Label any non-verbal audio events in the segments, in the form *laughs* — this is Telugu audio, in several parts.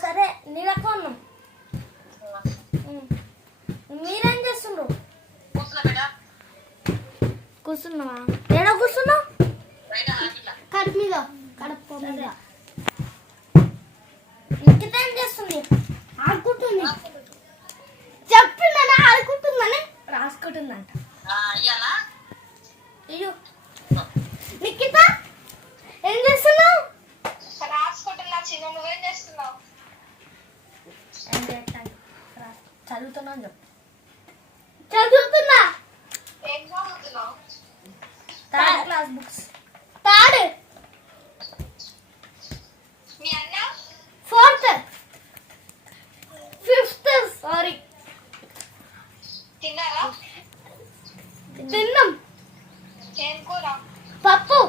సరే ఉన్నాం ఉమ్. మీరేం చేస్తుండ్రు? కూర్చున్నావా? ఏడా కూర్చున్నావు? కడుపు మీద కడుపు మీద. ఇంకిత చిన్న నువ్వేం చేస్తున్నావు ఏం. రా- చదువుతున్నాను చెప్పు చదువుతున్నా. ఏం చదువుతున్నావు థర్డ్ క్లాస్ బుక్స్ థర్డ్. మీ అన్న? ఫోర్త్. ఫిఫ్త్. సారీ తిన్నారా? తిన్నాం. ఏం కూర? పప్పు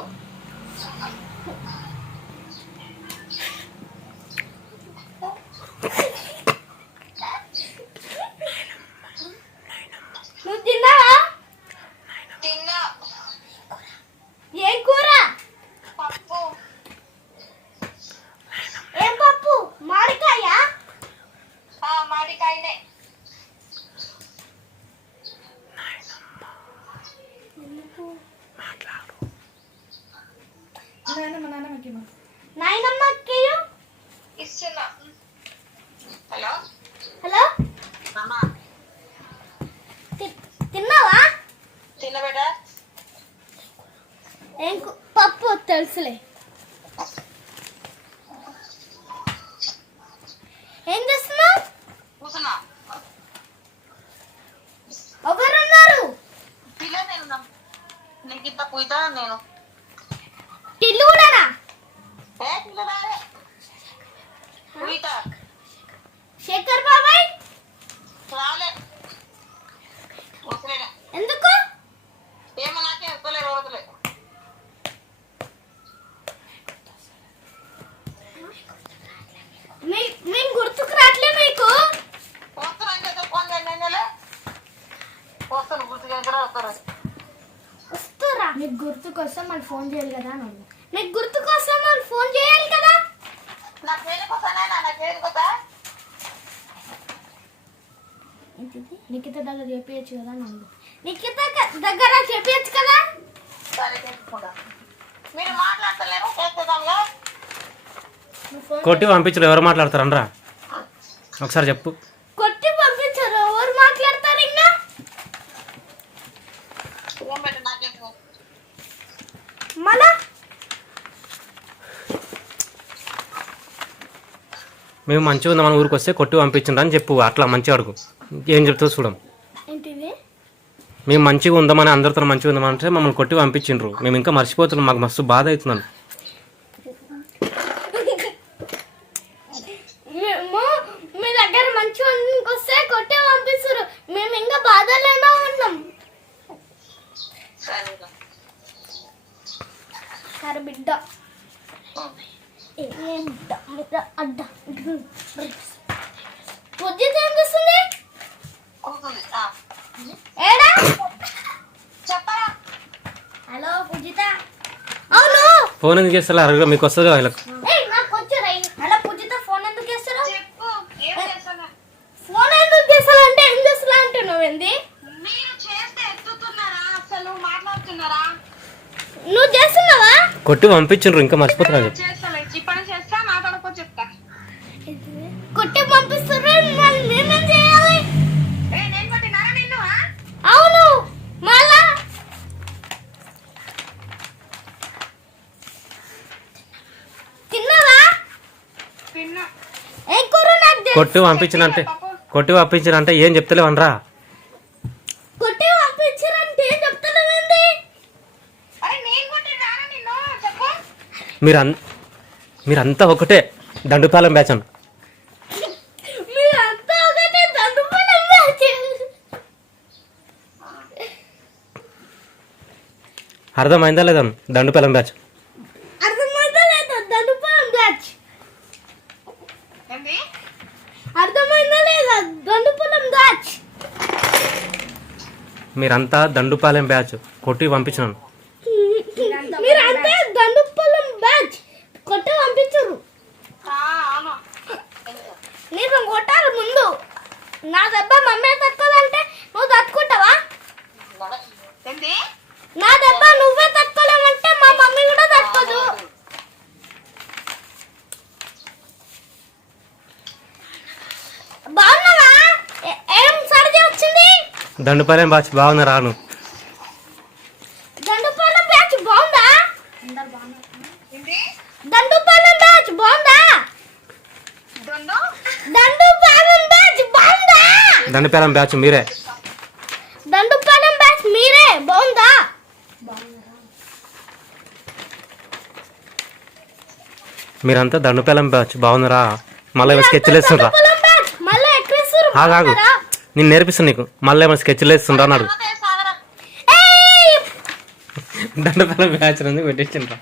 నువ్వు తిన్నావా తిన్నా ఏం కూర పప్పు ఏం పప్పు మామిడికాయ ఆ మామిడికాయనే నాయనమ్మకి ఇస్తున్నా. హలో? హలో? అమ్మా తి- తిన్నావా? తిన్న బిడ్డ. ఏం కు- పప్పు తెలుసులే. ఏం చేస్తున్నావు? ఎవరున్నారు? నేను. శేఖర్ బాబాయ్ ఎందుకు ఏమో నాకే వస్తలే రోజులే మీ మేము గుర్తుకు రావట్లే మీకు వస్తాను వస్తారు వస్తురా మీకు గుర్తుకు వస్తే మళ్ళీ ఫోన్ చేయాలి కదా అని అన్నా. మీకు గుర్తుకు వస్తే మళ్ళీ ఫోన్ చేయాలి కదా. నా పేరుకి వస్తానే? నా పేరుకి వస్తా? నిఖిత దగ్గర చెప్పచ్చు కదా అని అన్నా. నిఖిత దగ్గర చెప్పచ్చు కదా. మీరు మాట్లాడతలేరు చేస్తుందా నువ్వు ఫోన్ కొట్టి పంపించరు ఎవరు మాట్లాడతారనరా? ఒకసారి చెప్పు కొట్టి పంపించారు ఎవరు మాట్లాడతారు ఇంకా ఫోన్ పెట్టి నాకేందుకు మళ్ళా మేము మంచిగా ఉంది మన ఊరికి వస్తే కొట్టి పంపించండి అని చెప్పు. అట్లా మంచిగా అడుగు. ఏం చెప్తుందో చూడం. మేము మంచిగా ఉందామని అందరితో మంచిగా ఉందామని అంటే మమ్మల్ని కొట్టి పంపించిండ్రు. మేము ఇంకా మర్చిపోతున్నాం మాకు మస్తు బాధ అవుతున్నాను మేము మీ దగ్గర మంచిగా వస్తే కొట్టే పంపిస్తారు మేము ఇంకా బాధలేనా ఉన్నాం సరే సరే బిడ్డ ఏం బిడ్డ బిడ్డ అడ్డ పొద్దుట ఏం చేస్తుంది కూతుంది ఆ. ఏడా చెప్పరా హలో పూజిత అవును ఫోన్ ఎందుకు చేస్తారు అరగ మీకు వస్తుంది వీళ్ళకి. వచ్చారా హలో పూజిత ఫోన్ ఎందుకు చేస్తారా చెప్పు ఏం చేస్తున్నా ఫోన్ ఎందుకు చేస్తారంటే ఏం చేస్తా అంటే నువ్వేంది మీరు చేస్తే ఎత్తుతున్నారా అసలు మాట్లాడుతున్నారా నువ్వు చేస్తున్నావా కొట్టి పంపించిండ్రు ఇంకా మర్చిపోతున్నా చెప్పు చేస్తలే ఇప్పటి చేస్తా మాట్లాడుకో చెప్తా కొట్టి పంపిస్తారు మళ్ళీ నేనేం చేయాలి ఏ నేను పట్టినారా నిన్ను ఆ? అవును మళ్ళా తిన్నావా తిన్నా ఏం కూర నాకు తెలుసు. కొట్టి పంపించినంటే కొట్టి పంపించినంటే ఏం చెప్తలేవనరా? కొట్టి పంపించారంటే ఏం చెప్తున్నావేంది అరే నేను కొట్టినారా నిన్ను? చెప్పు. మీరు అన్ మీరంతా ఒకటే దండుపాలెం బ్యాచ్ అన్న మీరంతా ఒకటే దండుపలం బ్యాచ్. అర్థమైందా లేదా దండుపాలెం బ్యాచ్ అర్థమైందా లేదా దండుపలం బ్యాచ్ ఏంది అర్థమైందా లేదా దండుపలం బ్యాచ్ మీరంతా దండుపాలెం బ్యాచ్. కొట్టి పంపించినాను. మీరంతా దండుపలం బ్యాచ్. పంపించరు. ఆ, అవును. నేను కొట్టాలి ముందు. నా దెబ్బ మమ్మీ తట్టుకోదంటే నువ్వు తట్టుకుంటావా? నా దెబ్బ నువ్వే తట్టుకోలేమంటే మా మమ్మీ కూడా తట్టుకోదు బాగున్నావా ఏ- ఏం సర్ది వచ్చింది దండుపాలెం బాచ్ బాగుంది రాను. దండుపాలెం బ్యాచ్ బాగుందా? దండుపాలెం బ్యాచ్ బాగుందా? దొండు దండుపాలెం బ్యాచ్ బాగుందా? దండుపాలెం బ్యాచ్ మీరే. దండుపాలెం బ్యాచ్ మీరే బాగుందా? మీరంతా దండుపాలెం బ్యాచ్ బాగుందిరా. మళ్ళీ స్కెచ్లు వేస్తుండ్రా. దండుపాలెం నేను నేర్పిస్తాను నీకు. మళ్ళీ ఏమైనా స్కెచ్లు వేస్తుండ్రా అన్నాడు. *laughs* అదే సాగరా దండుపాలెం బ్యాచ్ అనేది పెట్టించిండ్రా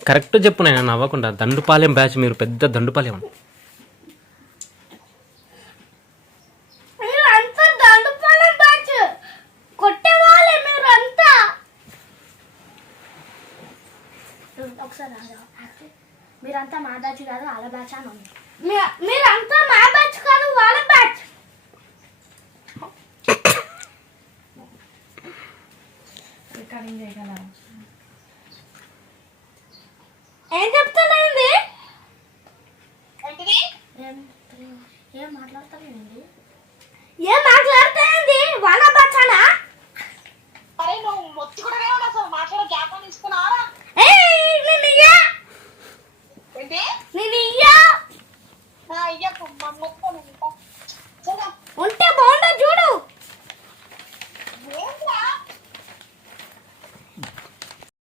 కరెక్ట్ చెప్పు నేను నవ్వకుండా. దండుపాలెం బ్యాచ్ మీరు పెద్ద దండుపాలెం మీరంతా దండుపాలెం బ్యాచ్ కొట్టేవాళ్ళే మీరంతా ఒకసారి ఆగు. మీరంతా మా బ్యాచ్ కాదు వాళ్ళ బ్యాచ్ అని ఉంది. మీ- మీరంతా మా బ్యాచ్ కాదు వాళ్ళ బ్యాచ్. ఏం చెప్తానండి ఏంటిది? ఏం ఏం మాట్లాడతానండి ఏం మాట్లాడ